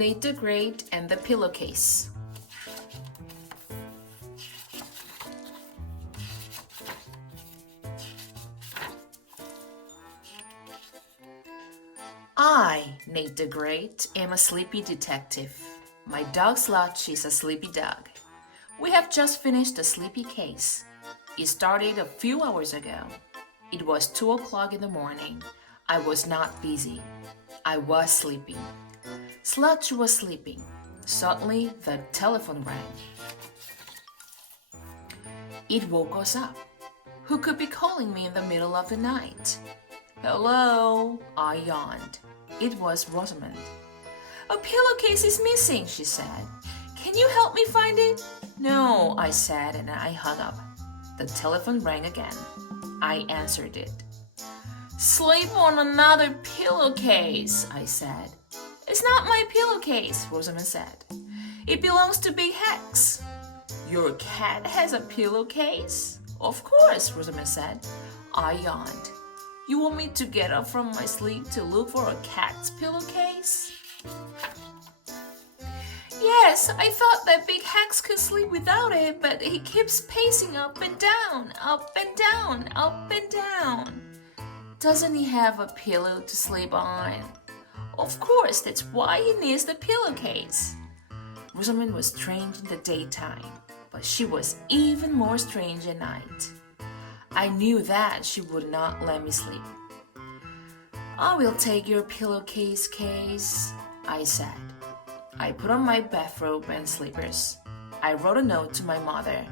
Nate the Great and the Pillowcase. I, Nate the Great, am a sleepy detective. My dog Sludge is a sleepy dog. We have just finished the sleepy case. It started a few hours ago. It was 2 o'clock in the morning. I was not busy. I was sleeping. Sludge was sleeping. Suddenly, the telephone rang. It woke us up. Who could be calling me in the middle of the night? Hello, I yawned. It was Rosamond. A pillowcase is missing, she said. Can you help me find it? No, I said, and I hung up. The telephone rang again. I answered it. Sleep on another pillowcase, I said. It's not my pillowcase, Rosamond said. It belongs to Big Hex. Your cat has a pillowcase? Of course, Rosamond said. I yawned. You want me to get up from my sleep to look for a cat's pillowcase? Yes, I thought that Big Hex could sleep without it, but he keeps pacing up and down, up and down, up and down. Doesn't he have a pillow to sleep on? Of course, that's why he needs the pillowcase. Rosamond was strange in the daytime, but she was even more strange at night. I knew that she would not let me sleep. I will take your pillowcase, Case, I said. I put on my bathrobe and slippers. I wrote a note to my mother.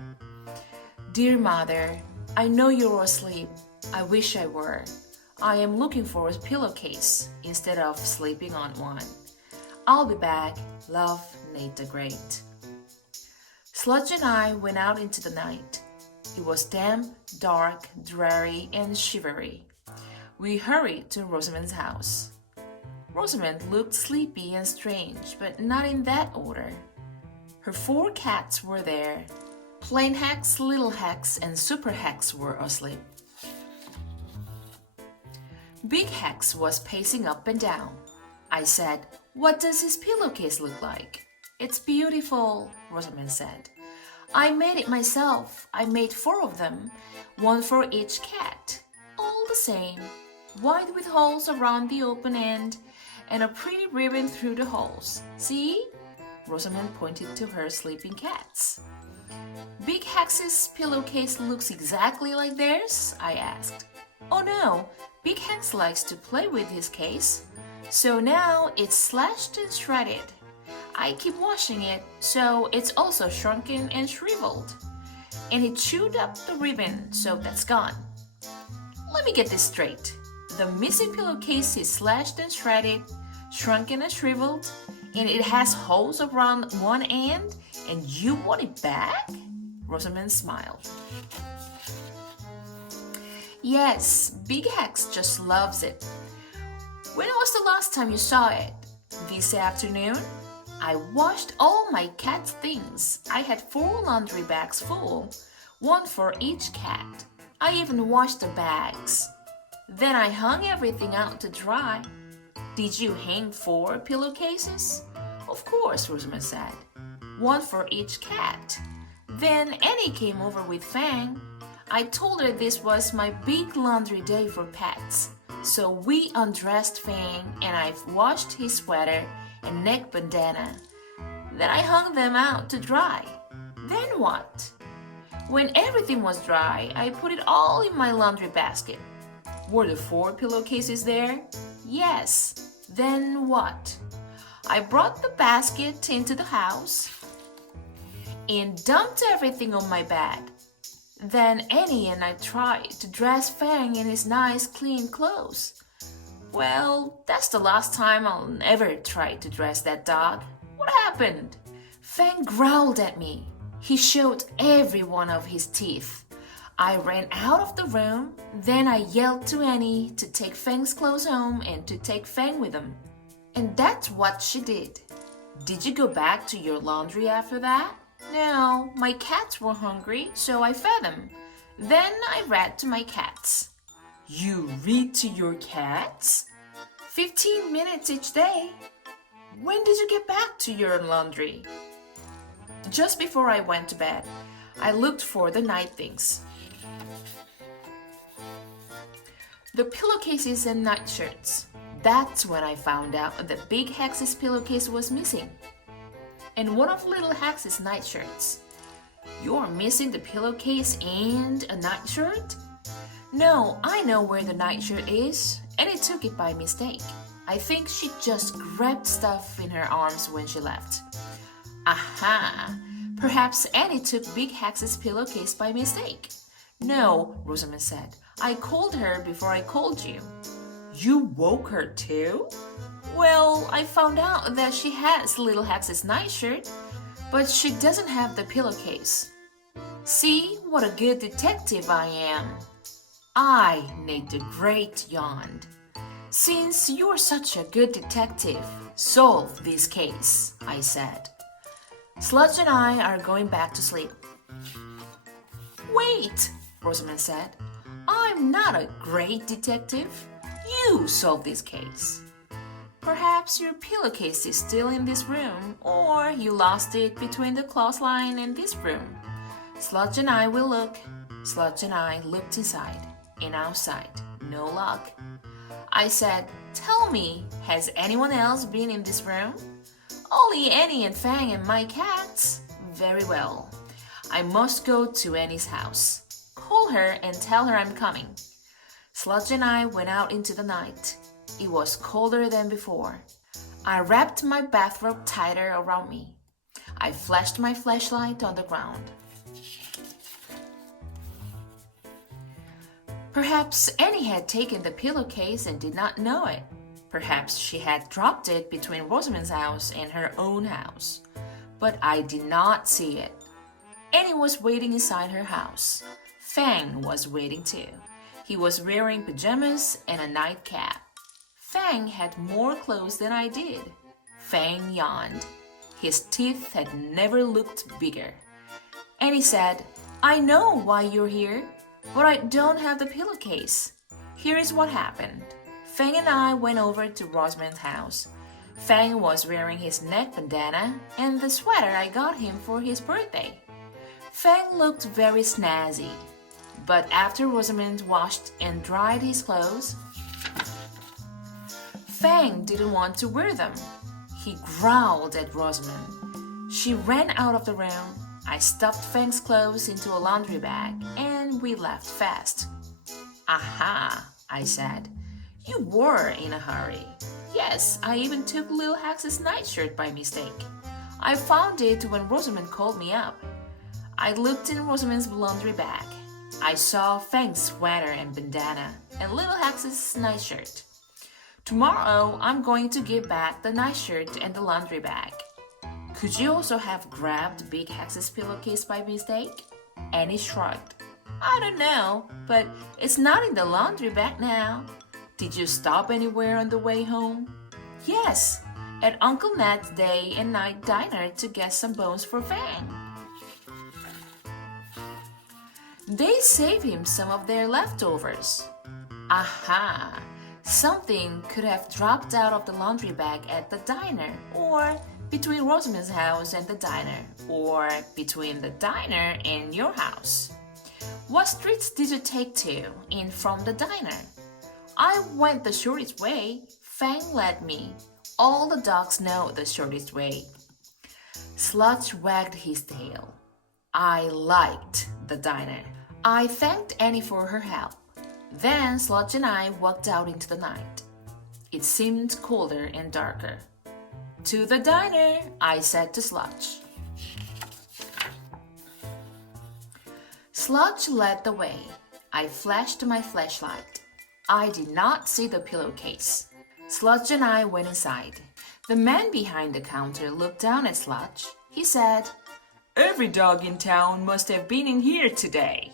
Dear Mother, I know you're asleep. I wish I were. I am looking for a pillowcase instead of sleeping on one. I'll be back. Love, Nate the Great. Sludge and I went out into the night. It was damp, dark, dreary, and shivery. We hurried to Rosamond's house. Rosamond looked sleepy and strange, but not in that order. Her 4 cats were there. Plain Hex, Little Hex, and Super Hex were asleep. Big Hex was pacing up and down. I said, What does his pillowcase look like? It's beautiful, Rosamond said. I made it myself. I made 4 of them, 1 for each cat. All the same, white with holes around the open end and a pretty ribbon through the holes. See? Rosamond pointed to her sleeping cats. Big Hex's pillowcase looks exactly like theirs? I asked. Oh no, Big Hex likes to play with his case. So now it's slashed and shredded. I keep washing it, so it's also shrunken and shriveled. And he chewed up the ribbon, so that's gone. Let me get this straight. The missing pillowcase is slashed and shredded, shrunken and shriveled, and it has holes around one end, and you want it back? Rosamond smiled. Yes, Big Hex just loves it. When was the last time you saw it? This afternoon? I washed all my cat's things. I had 4 laundry bags full, 1 for each cat. I even washed the bags. Then I hung everything out to dry. Did you hang 4 pillowcases? Of course, Rosamond said. 1 for each cat. Then Annie came over with Fang. I told her this was my big laundry day for pets. So we undressed Fang and I washed his sweater and neck bandana. Then I hung them out to dry. Then what? When everything was dry, I put it all in my laundry basket. Were the 4 pillowcases there? Yes. Then what? I brought the basket into the house and dumped everything on my bed. Then Annie and I tried to dress Fang in his nice clean clothes. Well, that's the last time I'll ever try to dress that dog. What happened? Fang growled at me. He showed every one of his teeth. I ran out of the room. Then I yelled to Annie to take Fang's clothes home and to take Fang with him. And that's what she did. Did you go back to your laundry after that? No, my cats were hungry, so I fed them. Then I read to my cats. You read to your cats? 15 minutes each day. When did you get back to your laundry? Just before I went to bed, I looked for the night things. The pillowcases and nightshirts. That's when I found out that Big Hex's pillowcase was missing. And one of Little Hex's nightshirts. You're missing the pillowcase and a nightshirt? No, I know where the nightshirt is, and I took it by mistake. I think she just grabbed stuff in her arms when she left. Aha! Perhaps Annie took Big Hex's pillowcase by mistake. No, Rosamond said. I called her before I called you. You woke her too? Well, I found out that she has Little Hex's nightshirt, but she doesn't have the pillowcase. See what a good detective I am. Nate the Great yawned. Since you're such a good detective, solve this case, I said. Sludge and I are going back to sleep. Wait, Rosamond said. I'm not a great detective. You solve this case. Perhaps your pillowcase is still in this room, or you lost it between the clothesline and this room. Sludge and I will look. Sludge and I looked inside and outside. No luck. I said, tell me, has anyone else been in this room? Only Annie and Fang and my cats. Very well. I must go to Annie's house. Call her and tell her I'm coming. Sludge and I went out into the night. It was colder than before. I wrapped my bathrobe tighter around me. I flashed my flashlight on the ground. Perhaps Annie had taken the pillowcase and did not know it. Perhaps she had dropped it between Rosamond's house and her own house. But I did not see it. Annie was waiting inside her house. Fang was waiting too. He was wearing pajamas and a nightcap. Fang had more clothes than I did. Fang yawned. His teeth had never looked bigger. Annie said, I know why you're here, but I don't have the pillowcase. Here is what happened. Fang and I went over to Rosamond's house. Fang was wearing his neck bandana and the sweater I got him for his birthday. Fang looked very snazzy, but after Rosamond washed and dried his clothes, Fang didn't want to wear them. He growled at Rosamond. She ran out of the room. I stuffed Fang's clothes into a laundry bag and we left fast. Aha, I said. You were in a hurry. Yes, I even took Little Hex's nightshirt by mistake. I found it when Rosamond called me up. I looked in Rosamond's laundry bag. I saw Fang's sweater and bandana and Little Hex's nightshirt. Tomorrow, I'm going to give back the nightshirt and the laundry bag. Could you also have grabbed Big Hex's pillowcase by mistake? Annie shrugged. I don't know, but it's not in the laundry bag now. Did you stop anywhere on the way home? Yes, at Uncle Nat's day and night diner to get some bones for Fang. They saved him some of their leftovers. Aha! Something could have dropped out of the laundry bag at the diner, or between Rosamond's house and the diner, or between the diner and your house. What streets did you take to in from the diner? I went the shortest way. Fang led me. All the dogs know the shortest way. Sludge wagged his tail. I liked the diner. I thanked Annie for her help. Then Sludge and I walked out into the night. It seemed colder and darker. To the diner, I said to Sludge. Sludge led the way. I flashed my flashlight. I did not see the pillowcase. Sludge and I went inside. The man behind the counter looked down at Sludge. He said, Every dog in town must have been in here today.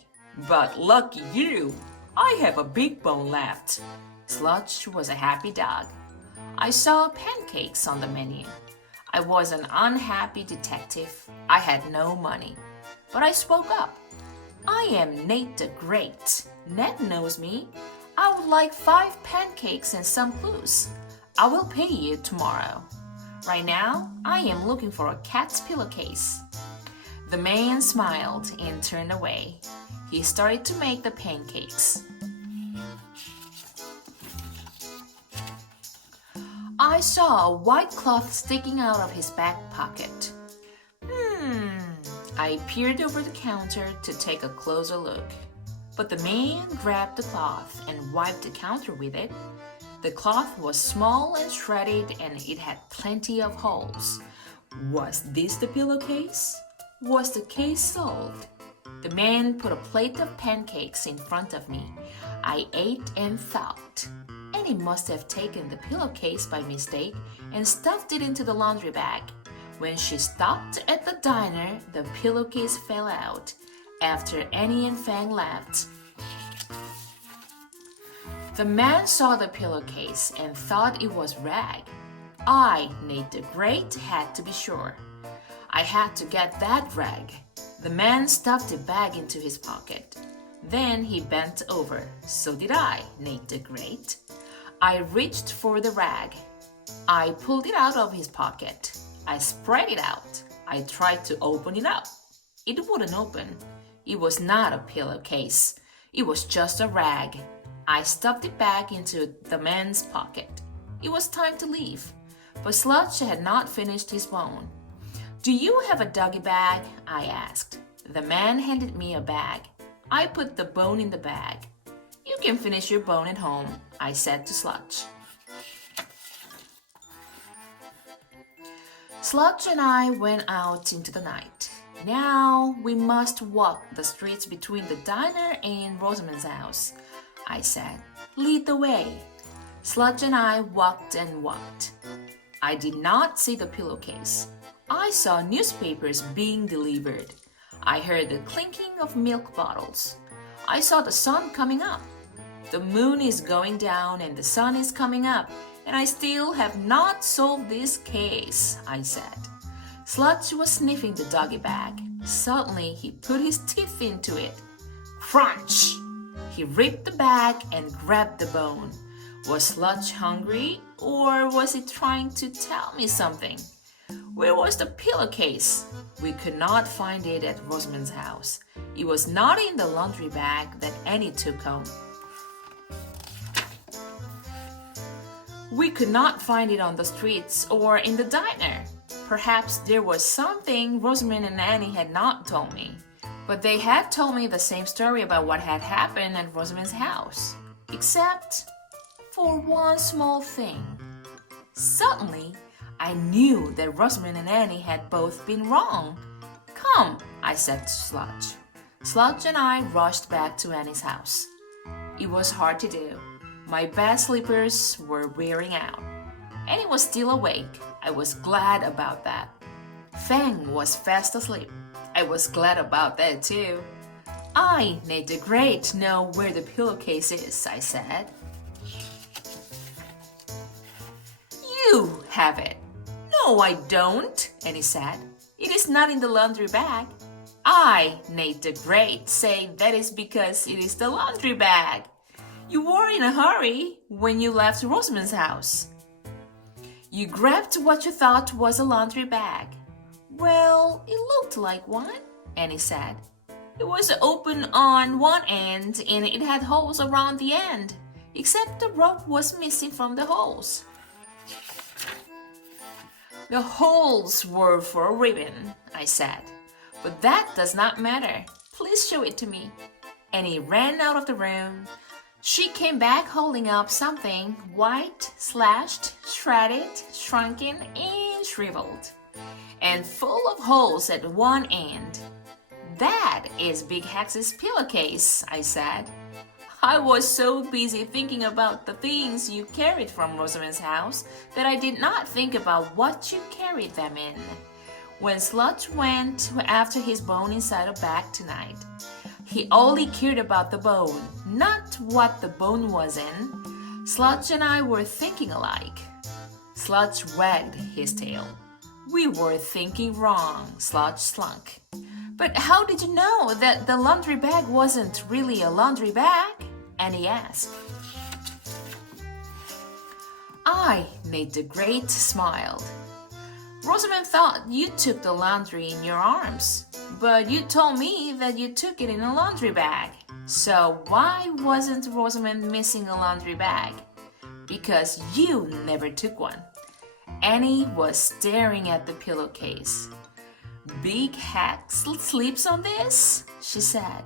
But lucky you, I have a big bone left. Sludge was a happy dog. I saw pancakes on the menu. I was an unhappy detective. I had no money. But I spoke up. I am Nate the Great. Ned knows me. I would like 5 pancakes and some clues. I will pay you tomorrow. Right now, I am looking for a cat's pillowcase. The man smiled and turned away. He started to make the pancakes. I saw a white cloth sticking out of his back pocket. I peered over the counter to take a closer look. But the man grabbed the cloth and wiped the counter with it. The cloth was small and shredded and it had plenty of holes. Was this the pillowcase? Was the case solved? The man put a plate of pancakes in front of me. I ate and thought. And he must have taken the pillowcase by mistake and stuffed it into the laundry bag. When she stopped at the diner, the pillowcase fell out after Annie and Fang left. The man saw the pillowcase and thought it was rag. I, Nate the Great, had to be sure. I had to get that rag. The man stuffed the bag into his pocket. Then he bent over. So did I, Nate the Great. I reached for the rag. I pulled it out of his pocket. I spread it out. I tried to open it up. It wouldn't open. It was not a pillowcase. It was just a rag. I stuffed it back into the man's pocket. It was time to leave, but Sludge had not finished his bone. "Do you have a doggy bag?" I asked. The man handed me a bag. I put the bone in the bag. "You can finish your bone at home," I said to Sludge. Sludge and I went out into the night. "Now we must walk the streets between the diner and Rosamond's house," I said. "Lead the way." Sludge and I walked and walked. I did not see the pillowcase. I saw newspapers being delivered. I heard the clinking of milk bottles. I saw the sun coming up. The moon is going down and the sun is coming up, and I still have not solved this case, I said. Sludge was sniffing the doggy bag. Suddenly, he put his teeth into it. Crunch! He ripped the bag and grabbed the bone. Was Sludge hungry, or was he trying to tell me something? Where was the pillowcase? We could not find it at Rosamond's house. It was not in the laundry bag that Annie took home. We could not find it on the streets or in the diner. Perhaps there was something Rosamond and Annie had not told me. But they had told me the same story about what had happened at Rosamond's house. Except for one small thing. Suddenly, I knew that Rosamond and Annie had both been wrong. "Come," I said to Sludge. Sludge and I rushed back to Annie's house. It was hard to do. My best slippers were wearing out. Annie was still awake. I was glad about that. Fang was fast asleep. I was glad about that too. "I, Nate the Great, know where the pillowcase is," I said. "You have it." "No, I don't," Annie said. "It is not in the laundry bag." "I, Nate the Great, say that is because it is the laundry bag. You were in a hurry when you left Rosamond's house. You grabbed what you thought was a laundry bag." "Well, it looked like one," Annie said. "It was open on one end and it had holes around the end, except the rope was missing from the holes." "The holes were for a ribbon," I said. "But that does not matter. Please show it to me." Annie ran out of the room. She came back holding up something white, slashed, shredded, shrunken, and shriveled, and full of holes at one end. "That is Big Hex's pillowcase," I said. "I was so busy thinking about the things you carried from Rosamond's house that I did not think about what you carried them in." When Sludge went after his bone inside a bag tonight, he only cared about the bone, not what the bone was in. Sludge and I were thinking alike. Sludge wagged his tail. "We were thinking wrong," Sludge slunk. "But how did you know that the laundry bag wasn't really a laundry bag?" Annie asked. I, Nate the Great, smiled. Rosamond thought you took the laundry in your arms, but you told me that you took it in a laundry bag. So why wasn't Rosamond missing a laundry bag? Because you never took one. Annie was staring at the pillowcase. Big Hack sleeps on this? She said.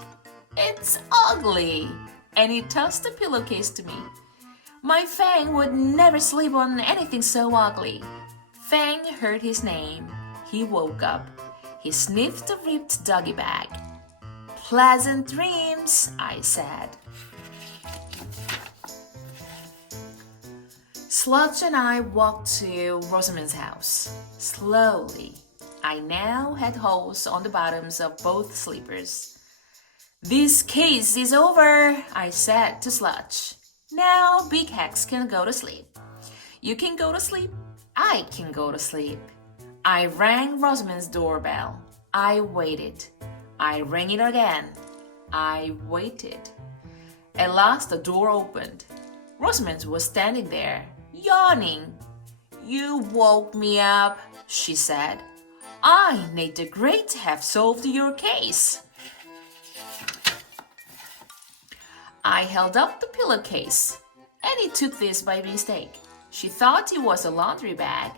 It's ugly. Annie tossed the pillowcase to me. My Fang would never sleep on anything so ugly. Fang heard his name. He woke up. He sniffed the ripped doggy bag. Pleasant dreams, I said. Sludge and I walked to Rosamond's house. Slowly. I now had holes on the bottoms of both sleepers. This case is over, I said to Sludge. Now Big Hex can go to sleep. You can go to sleep. I can go to sleep. I rang Rosamond's doorbell. I waited. I rang it again. I waited. At last the door opened. Rosamond was standing there, yawning. You woke me up, she said. I, Nate the Great, have solved your case. I held up the pillowcase. Annie took this by mistake. She thought it was a laundry bag.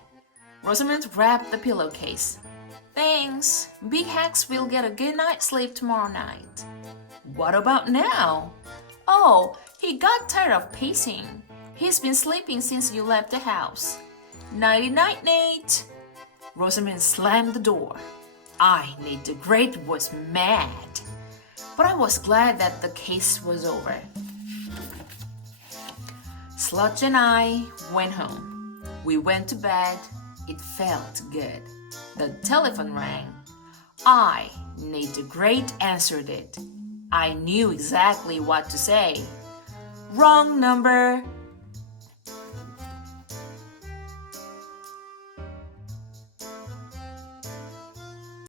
Rosamond wrapped the pillowcase. Thanks. Big Hex will get a good night's sleep tomorrow night. What about now? Oh, he got tired of pacing. He's been sleeping since you left the house. Nighty-night, Nate. Rosamond slammed the door. I, Nate the Great, was mad. But I was glad that the case was over. Sludge and I went home. We went to bed. It felt good. The telephone rang. I, Nate the Great, answered it. I knew exactly what to say. Wrong number.